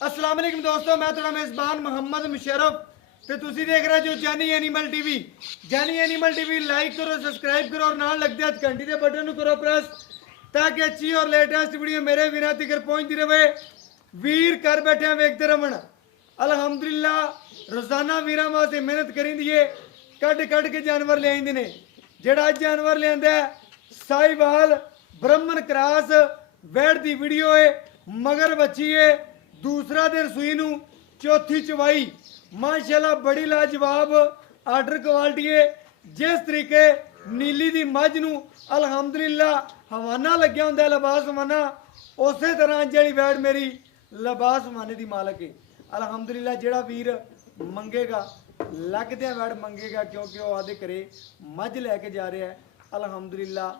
अस्सलाम वालेकुम दोस्तों, मैं थोड़ा मेज़बान मोहम्मद मुशर्रफ ਤੇ ਤੁਸੀਂ ਦੇਖ ਰਹੇ ਜੋ ਜਾਨੀ ਐਨੀਮਲ ਟੀਵੀ। ਜਾਨੀ ਐਨੀਮਲ ਟੀਵੀ ਲਾਈਕ ਕਰੋ, ਸਬਸਕ੍ਰਾਈਬ ਕਰੋ और ਨਾਲ लगते हथ घंटी के बटन ਨੂੰ ਕਰੋ ਪ੍ਰੈਸ ताकि अच्छी और लेटेस्ट वीडियो मेरे वीरां तक पहुंचती रहे। वीर घर बैठे वेखते रमन। अलहमदुलिल्लाह रोजाना वीरां वास्ते मेहनत करी दिए, कट कट के जानवर ले आते हैं। ਜਿਹੜਾ जानवर लिया साहिवाल ब्राह्मण क्रास वैड़ की वीडियो है, मगर बच्ची है दूसरा दिन सूई नूं चौथी चवाई माशाल्लाह बड़ी लाजवाब आर्डर क्वालिटी है। जिस तरीके नीली दी मझ नूं अलहमदुलिल्लाह हवाना लग्या हुंदा लिबास हवाना, उस तरह जी वैड़ मेरी लिबास हवाने की मालक है। अलहमदुलिल्लाह जिहड़ा वीर मंगेगा लगदे वैड़ मंगेगा, क्योंकि वह आदे घरे मझ लैके जा रहा है। अलहमदुलिल्लाह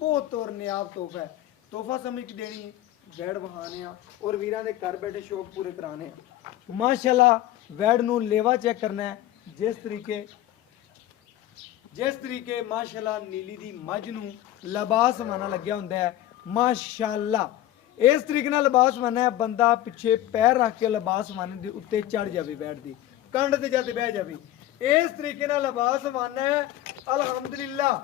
बहुत और नियाब तोहफा है, तोहफा समझ के देनी है, वैड़ वहाने और वीरां दे घर बैठे शौक पूरे कराने। माशाल्लाह वैड़ नूं लेवा चेक करना है। जिस तरीके माशाल्लाह नीली दी मझ नूं लिबास माना लग्या हुंदा है। माशाल्लाह इस तरीके नाल लिबास माना है, बंदा पिछे पैर रख के लिबास माने दे उत्ते चढ़ जावे, वैड़ दी कंड ते जाते बह जावे। इस तरीके नाल लिबास माना है। अलहमदुलिल्लाह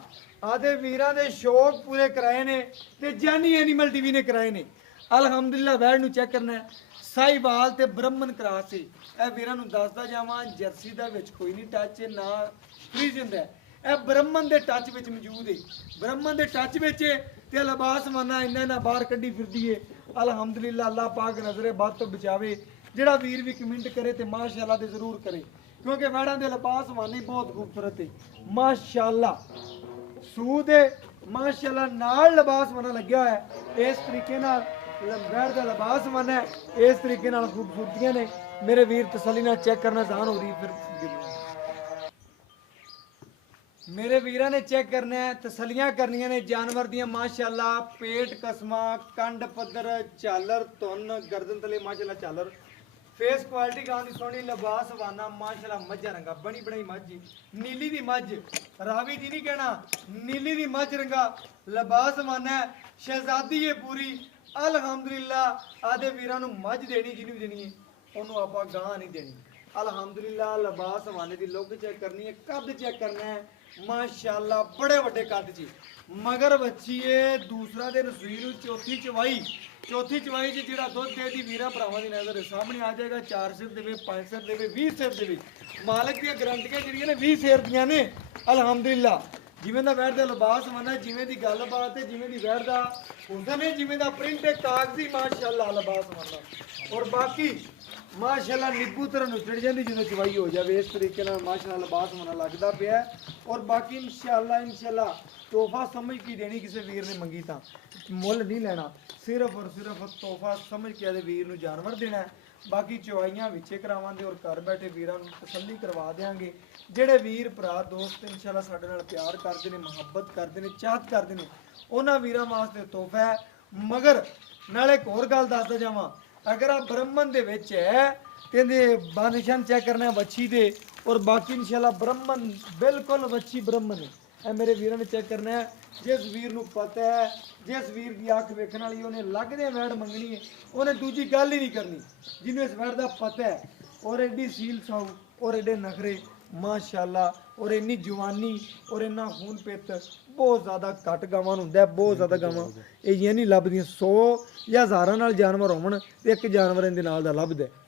आदे वीरां दे शौक पूरे कराए ने ते जानी एनिमल टीवी ने कराए ने। अलहमदुलिल्लाह वैड़ नूं चेक करना है। साहिवाल ते ब्राह्मण क्रास से यह वीरां नूं दसदा जावां, जर्सी दा विच कोई नहीं टच ना फ्रीजिंग है, यह ब्राह्मण दे टच विच मौजूद है। ब्राह्मण दे टच विच ते लिबास माना इन्ना ना बाहर कड्डी फिरदी है। अलहमदुलिल्लाह अल्लाह पाक नजरे बद तो बचावे। जिहड़ा वीर भी कमेंट करे तो माशाअल्लाह ते जरूर करे, क्योंकि वैड़ां दे लिबास माने बहुत खूबसूरत है। माशाअल्लाह सूद है, माशाअल्लाह नाल लिबास माना लग्या है। इस तरीके नाल वैड़ दा लिबास माना है, इस तरीके नाल खूबसूरतियां ने। मेरे वीर तसल्ली नाल चेक करना आसान हो रही फिर मेरे वीरां ने चेक करना है, तसलियां करनियां ने जानवर दियां। माशाअल्लाह पेट कसमा कंड पद्धर झालर धुन गर्दन तले माशाअल्लाह झालर फेस क्वालिटी गां दी सोहनी लिबास वाना माशाअल्लाह मझा रंगा बनी बनाई मझ नीली दी मझ रावी दी नहीं कहना, नीली दी मझ रंगा लिबास वाना है। शहजादी है पूरी। अलहमदुलिल्लाह आदे वीरां नूं मझ देनी जिन्हों भी देनी है उन्होंने आपां गां नहीं देनी। अलहमदुलिल्लाह लिबास हवाने की लुक चेक करनी है, कद चेक करना है। माशाअल्लाह बड़े वड्डे कद ची मगर बच्ची है दूसरा दिन सूई नूं चौथी चवाई जिहड़ा दुध दे दी वीरां भरावां दी नज़र सामने आ जाएगा। 4 सिर देवे 5 सिर देवे 20 सिर देवे। मालक दी गारंटियां जिहड़ियां ने 20 सिर दियां ने। अलहमदुलिल्लाह जिवें दा वैड़ दा लिबास मना, जिवें दी गलबात है, जिवें दी वैड़ दा हुंदा ने, जिवें दा प्रिंट है कागजी माशाअल्लाह लिबास मना। और बाकी माशाअल्लाह नींबू तरह उचड़ जाती जो चवाई हो जाए। इस तरीके माशाअल्लाह लिबास मना लगता पाया। और बाकी इंशाअल्लाह तोहफा समझ की देनी, किसी वीर ने मंगी तो मुल नहीं लेना, सिर्फ और सिर्फ तोहफा समझ के आदे वीर नूं जानवर देना है। बाकी चवाइयां विचे करावांगे और घर बैठे वीरां नूं तसल्ली करवा देंगे। जिहड़े वीर भरा दोस्त इंशाअल्लाह साडे नाल प्यार करते हैं, मुहब्बत करते हैं, चाहत करते हैं, उन्हां वीरां वास्ते तोहफा है। मगर नाले एक होर गल दसदा जावां, अगर आप ब्राह्मण दे विच है कहते बानिशान चेक करना है बच्ची दे, और बाकी इंशाअल्लाह ब्राह्मण बिल्कुल बच्ची ब्राह्मण है। यह मेरे वीरों ने चेक करना है। जिस वीर नूं पता है, जिस वीर की अख वेखण वाली उन्हें लगदे वैड़ मंगनी है, उन्हें दूजी गल ही नहीं करनी। जिन्हें इस वैड़ का पता है और एडी सील साऊ और एडे नखरे माशाअल्लाह और इन्नी जवानी और इन्ना खून पित बहुत ज़्यादा घट गावां नूं हुंदा है। बहुत ज़्यादा गावां ये नहीं लभदियां, 100 या हज़ारां नाल जानवर होवन ते एक जानवर इहदे नाल दा लभदा है।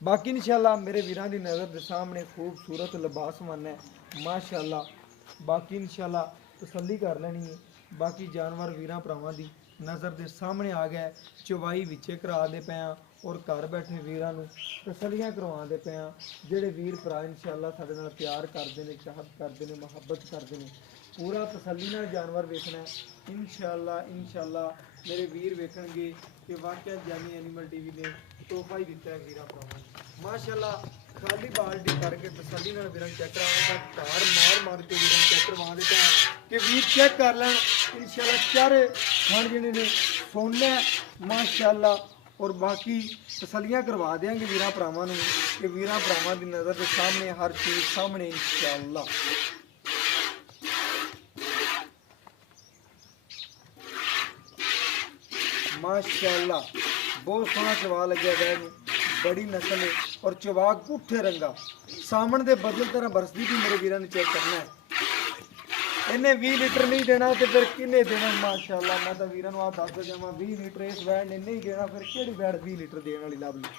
बाकी इंशाअल्लाह मेरे वीरां दी नज़र के सामने खूबसूरत लिबास मन है माशाअल्लाह। बाकी इंशाअल्लाह तसल्ली कर लेनी है। बाकी जानवर वीरां भरावां दी नज़र के सामने आ गया। चवाई विचे करा दे पे और घर बैठे वीरां नूं तसल्लियां करवा दे पे। जिहड़े वीर भरा इंशाअल्लाह साडे नाल प्यार करते हैं, चाहत करते हैं, मुहब्बत करते हैं, पूरा तसल्ली नाल जानवर वेखना है। इंशाअल्लाह मेरे वीर वेखणगे कि वाकई जानी एनिमल टीवी ने तोहफा ही दिता है वीरां भरावां नूं। माशाअल्लाह खाली बाल्टी करके तसल्ली नाल वीरां चेक करवाउंगा, धार मार के वीरां चेक करवा देता है कि वीर चेक कर लें। इंशाअल्लाह चारे खान जिहड़े ने सुनने माशाअल्लाह। और बाकी तसल्लियां करवा देंगे वीरां भरावां नूं कि वीरां भरावां दी नज़र के सामने हर चीज़ सामने इंशाअल्लाह। माशाअल्लाह बहुत सोहना चवा लग्या वैड़ नूं, बड़ी नस्ल है और चवा गुठे रंगा सामण दे बदल तरह बरसदी भी मेरे वीरां ने चेक करना है। इन्हें 20 लीटर नहीं देना तो फिर किन्ने देना। माशाअल्लाह मैं तो वीरां नूं आ दस जावां 20 लीटर इस वैड़ ने नहीं देना, फिर किहड़ी वैड़ 20 लीटर देने वाली लभ ली।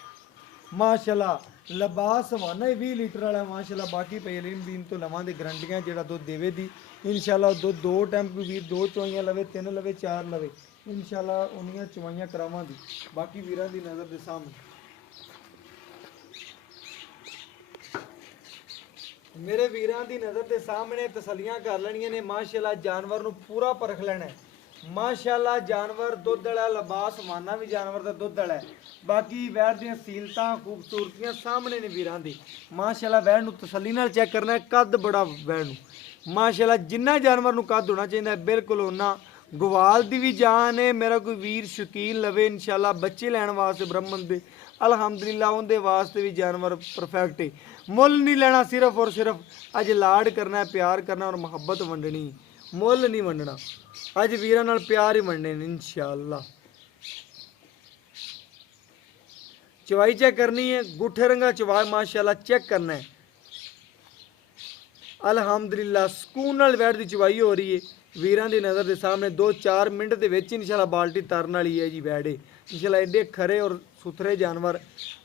माशाअल्लाह लिबास हवाना ही 20 लीटर वाला माशाअल्लाह। बाकी पहलीन बीन तो लवां दे गारंटियां जेड़ा दुध देवे दी इंशाअल्लाह दुध 2 टाइम कोई वीर 2 चवाइयां लवे 3 लवे 4 लवे इंशाअल्लाह उन्नियां चवाइयां करावां दी। बाकी वीरां दी नज़र दे सामने मेरे वीरां दी नज़र के सामने तसलियां कर लेनियां ने। माशाअल्लाह जानवर नूं पूरा परख लेना है। माशाअल्लाह जानवर दुध वाला लिबास माना भी जानवर का दुध वाला है। बाकी वैड़ दी सीलतां खूबसूरतियां सामने ने वीरां दी। माशाअल्लाह वैड़ नूं तसल्ली नाल चेक करना है। कद बड़ा वैड़ नूं माशाअल्लाह जिन्ना जानवर नूं कद होना चाहिए बिल्कुल उन्ना। गवाल दी भी जान है। मेरा कोई वीर शौकीन लवे इंशाअल्लाह बच्चे लैण वास्ते ब्रह्मन दे अल्हम्दुलिल्लाह उनके वास्ते भी जानवर परफेक्ट है। मुल नहीं लेना, सिर्फ और सिर्फ अज लाड करना है, प्यार करना और मुहब्बत वंडनी, मुल नहीं वंडना। अज वीरां नाल प्यार ही वंडने इंशाअल्लाह। चवाई चेक करनी है, गुठे रंगा चवा माशाअल्लाह चेक करना है। अल्हम्दुलिल्लाह सुकून नाल वैड़ दी चवाई हो रही है वीरां दी नज़र के सामने। 2-4 मिनट के विच इंशाअल्लाह बाल्टी तरन वाली है जी वैड़ इंशाअल्लाह। एडे खरे और सुथरे जानवर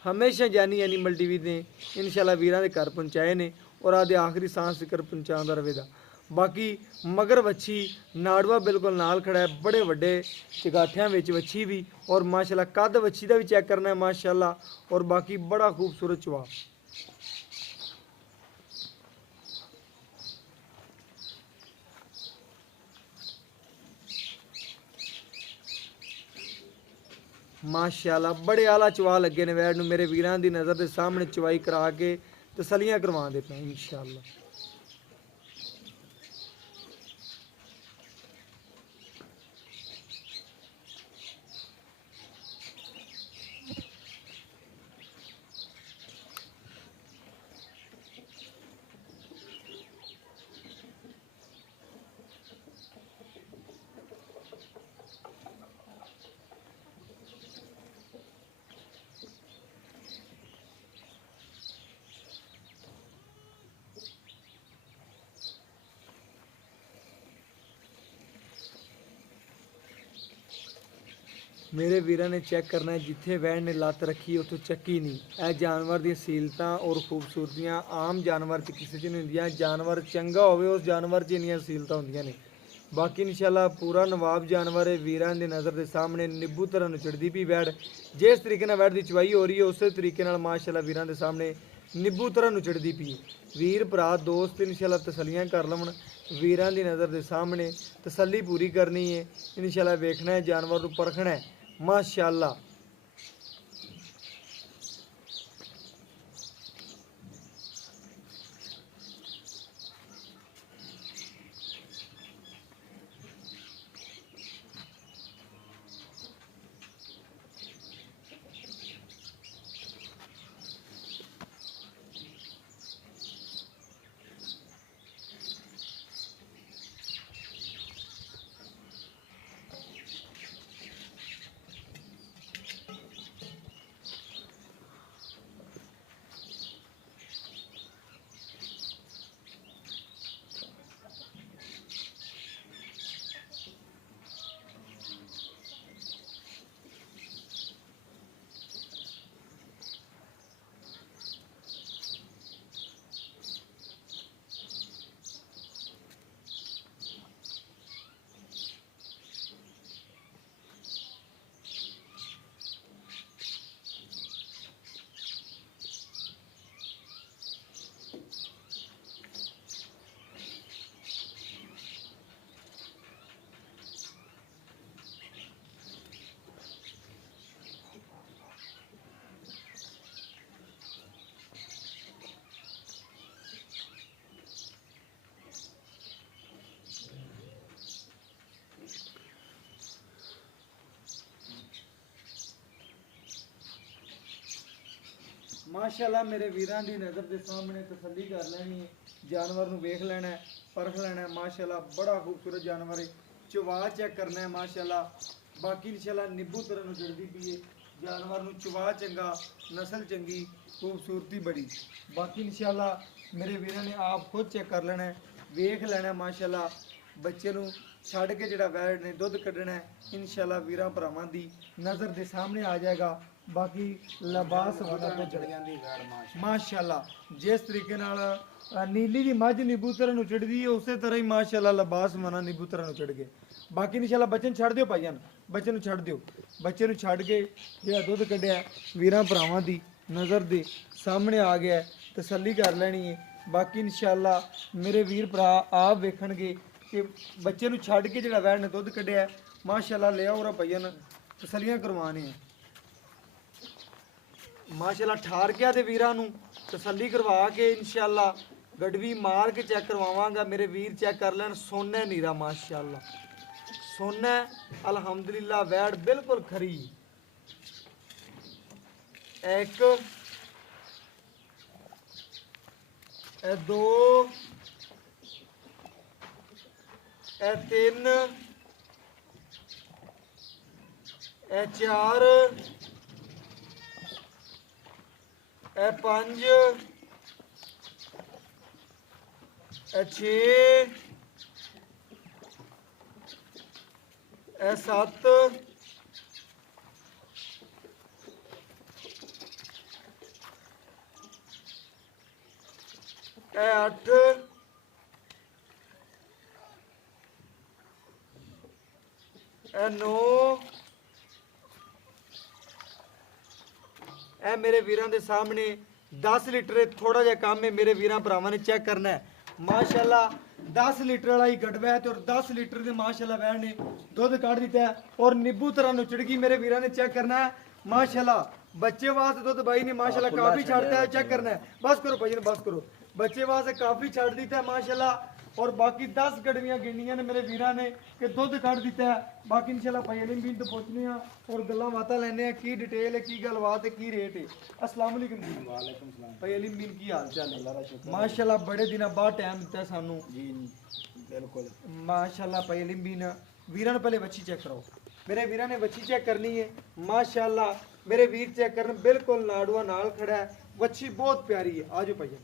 हमेशा जानी एनिमल टीवी ने इंशाअल्लाह वीरां दे घर पहुँचाए ने और आदे आखिरी सांस तिकर पहुँचाता रहेगा। बाकी मगर वच्छी नाड़वा बिल्कुल नाल खड़ा है, बड़े वड्डे चगाठियां विच वच्छी भी और माशाअल्लाह कद वच्छी का भी चेक करना है माशाअल्लाह। और बाकी बड़ा खूबसूरत चवा माशाअल्लाह बड़े आला चवा लगे ने वैड़ नूं मेरे वीरां दी नज़र के सामने चवाई करा के तसलियां करवाते पे इंशाअल्लाह। मेरे वीर ने चेक करना है जिथे वैन ने लत्त रखी उतो चक्की नहीं। यह जानवर दी सीलतां और खूबसूरतियां आम जानवर च किसी च नहीं होंदियां। जानवर चंगा होवे उस जानवर च इन्नियां सीलतां होंदियां ने। बाकी इंशाअल्लाह पूरा नवाब जानवर है वीरां दी नज़र के सामने निब्बू तरह नचड़दी पई वैड़। जिस तरीके नाल वैड़ दी चवाई हो रही है उस तरीके नाल माशाअल्लाह वीरां दे सामने निब्बू तरह नचड़दी पई है। वीर भरा दोस्त इंशाअल्लाह तसलियां कर लवन वीरां दी नज़र के सामने तसल्ली पूरी करनी है इंशाअल्लाह। वेखना है जानवर नूं परखना है माशाअल्लाह। माशाअल्लाह मेरे वीरां दी नज़र के सामने तसल्ली कर लैनी है। जानवर नूं वेख लेना है, परख लेना है। माशाअल्लाह बड़ा खूबसूरत जानवर है। चवा चेक करना है माशाअल्लाह। ਬਾਕੀ ਇਨਸ਼ਾਅੱਲਾ ਨਿੱਬੂ ਤਰ੍ਹਾਂ ਨੂੰ ਜਲਦੀ ਪੀਏ ਜਾਨਵਰ ਨੂੰ ਚਵਾ ਚੰਗਾ ਨਸਲ ਚੰਗੀ ਖੂਬਸੂਰਤੀ ਬੜੀ ਬਾਕੀ ਇਨਸ਼ਾਅੱਲਾ ਮੇਰੇ ਵੀਰਾਂ ਨੇ ਆਪ ਖੁਦ ਚੈੱਕ ਕਰ ਲੈਣਾ ਵੇਖ ਲੈਣਾ ਮਾਸ਼ਾਅੱਲਾ ਬੱਚੇ ਨੂੰ ਛੱਡ ਕੇ ਜਿਹੜਾ ਵੈੜ ਨੇ ਦੁੱਧ ਕੱਢਣਾ ਇਨਸ਼ਾਅੱਲਾ ਵੀਰਾਂ ਭਰਾਵਾਂ ਦੀ ਨਜ਼ਰ ਦੇ ਸਾਹਮਣੇ ਆ ਜਾਏਗਾ ਬਾਕੀ ਲਿਬਾਸ ਵਾਲਾ ਤੇ ਜੜੀਆਂ ਦੀ ਵੈੜ ਮਾਸ਼ਾਅੱਲਾ ਜਿਸ ਤਰੀਕੇ ਨਾਲ ਨੀਲੀ ਦੀ ਮੱਝ ਨਿਬੂਤਰਾਂ ਨੂੰ ਚੜਦੀ ਹੈ ਉਸੇ ਤਰ੍ਹਾਂ ਹੀ ਮਾਸ਼ਾਅੱਲਾ ਲਿਬਾਸ ਮਨਾ ਨਿਬੂਤਰਾਂ ਨੂੰ ਚੜ ਗਏ ਬਾਕੀ ਇਨਸ਼ਾਅੱਲਾ ਬੱਚੇ ਨੂੰ ਛੱਡ ਦਿਓ ਭਾਈਆਂ ਬੱਚੇ ਨੂੰ ਛੱਡ ਦਿਓ ਬੱਚੇ ਨੂੰ ਛੱਡ ਕੇ ਜਿਹੜਾ ਦੁੱਧ ਕੱਢਿਆ ਵੀਰਾਂ ਭਰਾਵਾਂ ਦੀ ਨਜ਼ਰ ਦੇ ਸਾਹਮਣੇ ਆ ਗਿਆ ਤਸੱਲੀ ਕਰ ਲੈਣੀ ਹੈ ਬਾਕੀ ਇਨਸ਼ਾਅੱਲਾ ਮੇਰੇ ਵੀਰ ਭਰਾ ਆਪ ਵੇਖਣਗੇ ਕਿ ਬੱਚੇ ਨੂੰ ਛੱਡ ਕੇ ਜਿਹੜਾ ਵੈੜ ਨੇ ਦੁੱਧ ਕੱਢਿਆ ਮਾਸ਼ਾਅੱਲਾ ਲਿਆ ਉਹਰਾ ਭਾਈਆਂ ਤਸੱਲੀਆਂ ਕਰਵਾਉਣੇ ਆ ਮਾਸ਼ਾਅੱਲਾ ਠਾਰ ਗਿਆ ਤੇ ਵੀਰਾਂ ਨੂੰ ਤਸੱਲੀ ਕਰਵਾ ਕੇ ਇਨਸ਼ਾਅੱਲਾ ਗੜਵੀ ਮਾਰ ਕੇ ਚੈੱਕ ਕਰਵਾਵਾਂਗਾ ਮੇਰੇ ਵੀਰ ਚੈੱਕ ਕਰ ਲੈਣ ਸੋਨਾ ਨੀਰਾ ਮਾਸ਼ਾਅੱਲਾ ਸੋਨਾ ਅਲਹਮਦੁਲਿਲਾ ਵੈੜ ਬਿਲਕੁਲ ਖਰੀ ਇੱਕ ਇਹ ਦੋ ਇਹ ਤਿੰਨ ਇਹ ਚਾਰ ਇਹ ਪੰਜ ਇਹ ਛੇ ਇਹ ਸੱਤ ਇਹ ਅੱਠ ਇਹ ਨੌ ਇਹ ਮੇਰੇ ਵੀਰਾਂ ਦੇ ਸਾਹਮਣੇ 10 ਲੀਟਰ ਥੋੜਾ ਜਿਹਾ ਕੰਮ ਹੈ ਮੇਰੇ ਵੀਰਾਂ ਭਰਾਵਾਂ ਨੇ ਚੈੱਕ ਕਰਨਾ ਹੈ ਮਾਸ਼ਾਅੱਲਾ 10 ਲੀਟਰ ਵਾਲਾ ਹੀ ਗੜਵਾ ਹੈ ਤੇ ਔਰ 10 ਲੀਟਰ ਦੇ ਮਾਸ਼ਾਅੱਲਾ ਵੈੜ ਨੇ ਦੁੱਧ ਕੱਢ ਦਿੱਤਾ ਹੈ ਔਰ ਨਿੱਬੂ ਤਰ੍ਹਾਂ ਨੂੰ ਚੜ ਗਈ ਮੇਰੇ ਵੀਰਾਂ ਨੇ ਚੈੱਕ ਕਰਨਾ ਹੈ ਮਾਸ਼ਾਅੱਲਾ ਬੱਚੇ ਵਾਸਤੇ ਦੁੱਧ ਬਾਈ ਨੇ ਮਾਸ਼ਾਅੱਲਾ ਕਾਫੀ ਛੱਡਤਾ ਹੈ ਚੈੱਕ ਕਰਨਾ ਹੈ ਬਸ ਕਰੋ ਭਾਈ ਬਸ ਕਰੋ ਬੱਚੇ ਵਾਸਤੇ ਕਾਫੀ ਛੱਡ ਦਿੱਤਾ ਹੈ ਮਾਸ਼ਾਅੱਲਾ और बाकी 10 गड़वियां गिनियां ने मेरे वीरा ने कि दुध कट दिता है बाकी इंशाल्लाह भाई अलीम बीन तो पहुंचने हैं और गल्लां बातां लेने हैं की डिटेल है की गलबात है की रेट है अस्सलाम वालेकुम जी वालेकुम सलाम भाई अलीम बीन की हाल चाल है अल्लाह दा शुक्र माशाल्लाह बड़े दिनों बाद टाइम दिता सानू जी बिल्कुल माशाल्लाह भाई अलीम बीन वीरा ने पहले बच्ची चेक कराओ मेरे वीरा ने बच्ची चेक करनी है माशाल्लाह मेरे वीर चेक करन बिल्कुल नाड़ुआ नाल खड़ा है बच्ची बहुत प्यारी है आजो भाई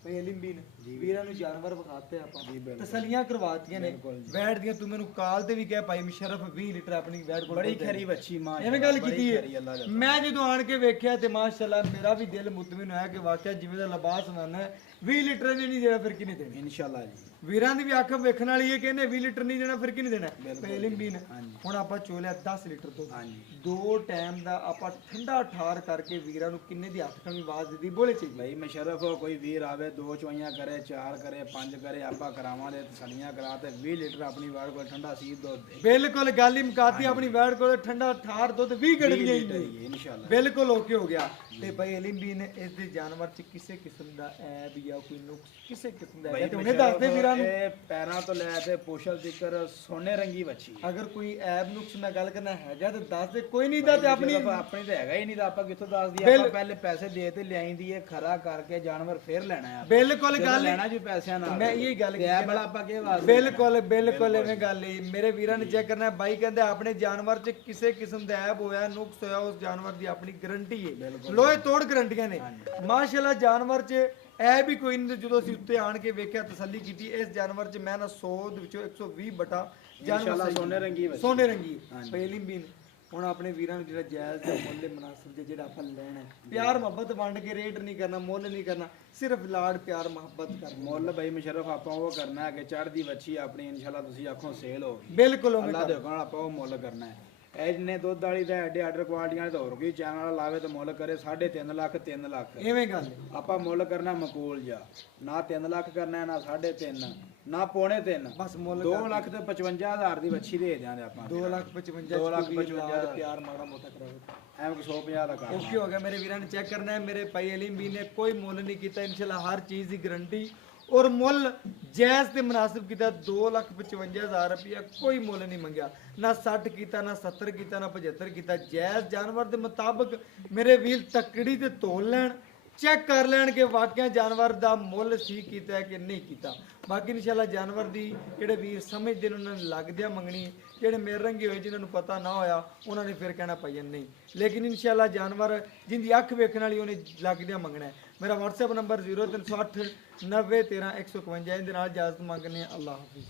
भाई अलीम बीन ਵੀਰਾਂ ਨੂੰ ਜਾਨਵਰ ਵਿਖਾਤੇ ਆਪਾਂ ਤਸੱਲੀਆਂ ਕਰਵਾਤੀਆਂ ਨੇ ਵੈੜ ਦੀਆਂ ਤੂੰ ਮੈਨੂੰ ਕਾਲ ਤੇ ਵੀ ਕਹਿ ਭਾਈ ਮੁਸ਼ਰਫ 20 ਲੀਟਰ ਆਪਣੀ ਵੈੜ ਕੋਲ ਬੜੀ ਖਰੀ ਬੱਚੀ ਮਾਂ ਐਵੇਂ ਗੱਲ ਕੀਤੀ ਹੈ ਮੈਂ ਜਦੋਂ ਆਣ ਕੇ ਵੇਖਿਆ ਤੇ ਮਾਸ਼ਾਅੱਲਾ ਮੇਰਾ ਵੀ ਦਿਲ ਮੁਤਮਿਨ ਹੋਇਆ ਕਿ ਵਾਕਿਆ ਜਿਵੇਂ ਦਾ ਲਿਬਾਸ ਮਾਨਾ ਹੈ 20 ਲੀਟਰ ਨੇ ਨਹੀਂ ਦੇਣਾ ਫਿਰ ਕਿਨੇ ਦੇਣਾ ਇਨਸ਼ਾਅੱਲਾ ਜੀ ਵੀਰਾਂ ਦੀ ਵੀ ਅੱਖ ਵੇਖਣ ਵਾਲੀ ਹੈ ਕਹਿੰਦੇ 20 ਲੀਟਰ ਨਹੀਂ ਦੇਣਾ ਫਿਰ ਕਿਨੇ ਦੇਣਾ ਭਾਈ ਅਲੀਮ बीन ਹੁਣ ਆਪਾਂ ਚੋਲਿਆ 10 ਲੀਟਰ ਤੋਂ ਦੋ ਟਾਈਮ ਦਾ ਆਪਾਂ ਠੰਡਾ ਠਾਰ ਕਰਕੇ ਵੀਰਾਂ ਨੂੰ ਕਿੰਨੇ ਦੀ ਹੱਥ ਕਣੀ ਆਵਾਜ਼ ਦਿੱਤੀ ਬੋਲੇ ਚਾਹੀਦੀ ਭਾਈ ਮੁਸ਼ਰਫ ਕੋਈ ਵੀਰ ਆਵੇ ਦੋ ਚੋਈਆਂ ਕਰੇ 4 करे 5 करे आपा करावांगे तसलियां करा ते 20 लीटर अपनी वैड़ को ठंडा सीध दूध दे बिल्कुल गल ही मुकाती अपनी वैड़ को ठंडा ठार दूध 20 गड़वियां ही इंशाल्लाह बिल्कुल ओके हो गया ते भाई अलीम बीन इस दे जानवर च किसे किस्म दा ऐब या कोई नुक्स किसे किस्म दा है ते उन्हें दस दे वीरां नु पैरां तो लै ते पोछल तिकर सोने रंगी बच्ची अगर कोई ऐब नुक्स मैं गल करना हैगा ते दस दे कोई नहीं दा ते अपनी अपनी ते हैगा ही नहीं दा आपा किथों दस दी आपा पहले पैसे दे ते ले आईंदी है खरा करके जानवर फिर लेना है बिल्कुल गल लेना जी पैसे ना मैं ये गल की बड़ा आपा के वास्ते बिल्कुल बिल्कुल एवें गल ही मेरे वीरां ने चेक करना भाई कहंदे अपने जानवर च किसे किस्म दा ऐब होया नुक्स होया उस जानवर दी अपनी गारंटी है लोहे तोड़ गारंटियां ने माशाअल्लाह जानवर च ऐब भी कोई नहीं ਜਦੋਂ ਅਸੀਂ ਉੱਤੇ ਆਣ ਕੇ ਵੇਖਿਆ ਤਸੱਲੀ ਕੀਤੀ ਇਸ ਜਾਨਵਰ ਚ ਮੈਂ ਨਾ 100 ਦੇ ਵਿੱਚੋਂ 120 ਬਟਾ ਜਾਨਵਰ ਸੋਨੇ ਰੰਗੀ ਪਹਿਲੀ ਬੀਨ ਹੁਣ ਆਪਣੇ ਵੀਰਾਂ ਨੂੰ ਜਿਹੜਾ ਜਾਇਜ਼ ਤੇ ਮੁੱਲ ਮਨਾਸਬ ਦੇ ਜਿਹੜਾ ਆਪਾਂ ਲੈਣਾ ਪਿਆਰ ਮੁਹੱਬਤ ਵੰਡ ਕੇ ਰੇਟ ਨਹੀਂ ਕਰਨਾ ਮੁੱਲ ਨਹੀਂ ਕਰਨਾ ਸਿਰਫ ਲਾਡ ਪਿਆਰ ਮੁਹੱਬਤ ਕਰਨਾ ਮੁੱਲ ਬਈ ਮੁਸ਼ਰਫ ਆਪਾਂ ਉਹ ਕਰਨਾ ਹੈ ਕਿ ਚੜ੍ਹਦੀ ਵੱਛੀ ਆਪਣੀ ਇਨਸ਼ਾਅੱਲਾ ਤੁਸੀਂ ਆਖੋ ਸੇਲ ਹੋ ਬਿਲਕੁਲ ਅੱਲਾਹ ਦੇ ਹੁਕਮ ਨਾਲ ਆਪਾਂ ਉਹ ਮੁੱਲ ਕਰਨਾ ਹੈ ਇਹਨੇ ਦੁੱਧ ਵਾਲੀ ਦਾ ਐਡੇ ਆਰਡਰ ਕੁਆਲਟੀਆਂ ਤੇ ਹੋਰ ਕੋਈ ਚੈਨਲ ਲਾਵੇ ਤੇ ਮੁੱਲ ਕਰੇ 3.5 ਲੱਖ 3 ਲੱਖ ਐਵੇਂ ਗੱਲ ਆਪਾਂ ਮੁੱਲ ਕਰਨਾ ਮਕੂਲ ਜਾ ਨਾ 3 ਲੱਖ ਕਰਨਾ ਨਾ 3.5 ਨਾ ਪੌਣੇ 3 ਬਸ ਮੁੱਲ 2 ਲੱਖ ਤੇ 55,000 ਦੀ ਵੱਛੀ ਦੇ ਦਿਆਂਗੇ ਆਪਾਂ 2,55,000 ਦੇ ਪਿਆਰ ਮਾੜਾ ਮੋਟਾ ਕਰਾਵੇ ਐਵੇਂ 150 ਦਾ ਕਰ ਓਕੇ ਹੋ ਗਿਆ ਮੇਰੇ ਵੀਰਾਂ ਨੇ ਚੈੱਕ ਕਰਨਾ ਹੈ ਮੇਰੇ ਭਾਈ ਅਲੀਮ ਬੀ ਨੇ ਕੋਈ ਮੁੱਲ ਨਹੀਂ ਕੀਤਾ ਇਨਸ਼ਾਅੱਲਾ ਹਰ ਚੀਜ਼ ਦੀ ਗਾਰੰਟੀ और मुल जायज़ ते मुनासिब किया 2,55,000 रुपया कोई मुल नहीं मंगया ना 60 किया ना 70 किया ना 75 किया जायज़ जानवर के मुताबिक मेरे वीर तकड़ी ते तोल लैन ਚੈੱਕ ਕਰ ਲੈਣ ਕਿ ਵਾਕਿਆ ਜਾਨਵਰ ਦਾ ਮੁੱਲ ਸੀ ਕੀਤਾ ਹੈ ਕਿ ਨਹੀਂ ਕੀਤਾ। ਬਾਕੀ ਇਨਸ਼ਾਅੱਲਾ ਜਾਨਵਰ ਦੀ ਜਿਹੜੇ ਵੀਰ ਸਮਝਦੇ ਨੇ ਉਹਨਾਂ ਨੇ ਲੱਗਦਿਆਂ ਮੰਗਣੀ, ਜਿਹੜੇ ਮੇਰੇ ਰੰਗੇ ਹੋਏ ਜਿਨ੍ਹਾਂ ਨੂੰ ਪਤਾ ਨਾ ਹੋਇਆ ਉਹਨਾਂ ਨੇ ਫਿਰ ਕਹਿਣਾ ਭਾਈ ਨਹੀਂ। ਲੇਕਿਨ ਇਨਸ਼ਾਅੱਲਾ ਜਾਨਵਰ ਜਿੰਦੀ ਅੱਖ ਵੇਖਣ ਵਾਲੀ ਉਹਨੇ ਲੱਗਦਿਆਂ ਮੰਗਣਾ ਹੈ। ਮੇਰਾ WhatsApp ਨੰਬਰ 0308 90 13 151, ਇਹਦੇ ਨਾਲ ਇਜਾਜ਼ਤ ਮੰਗਨੇ। ਅੱਲਾਹ ਹਾਫਿਜ਼।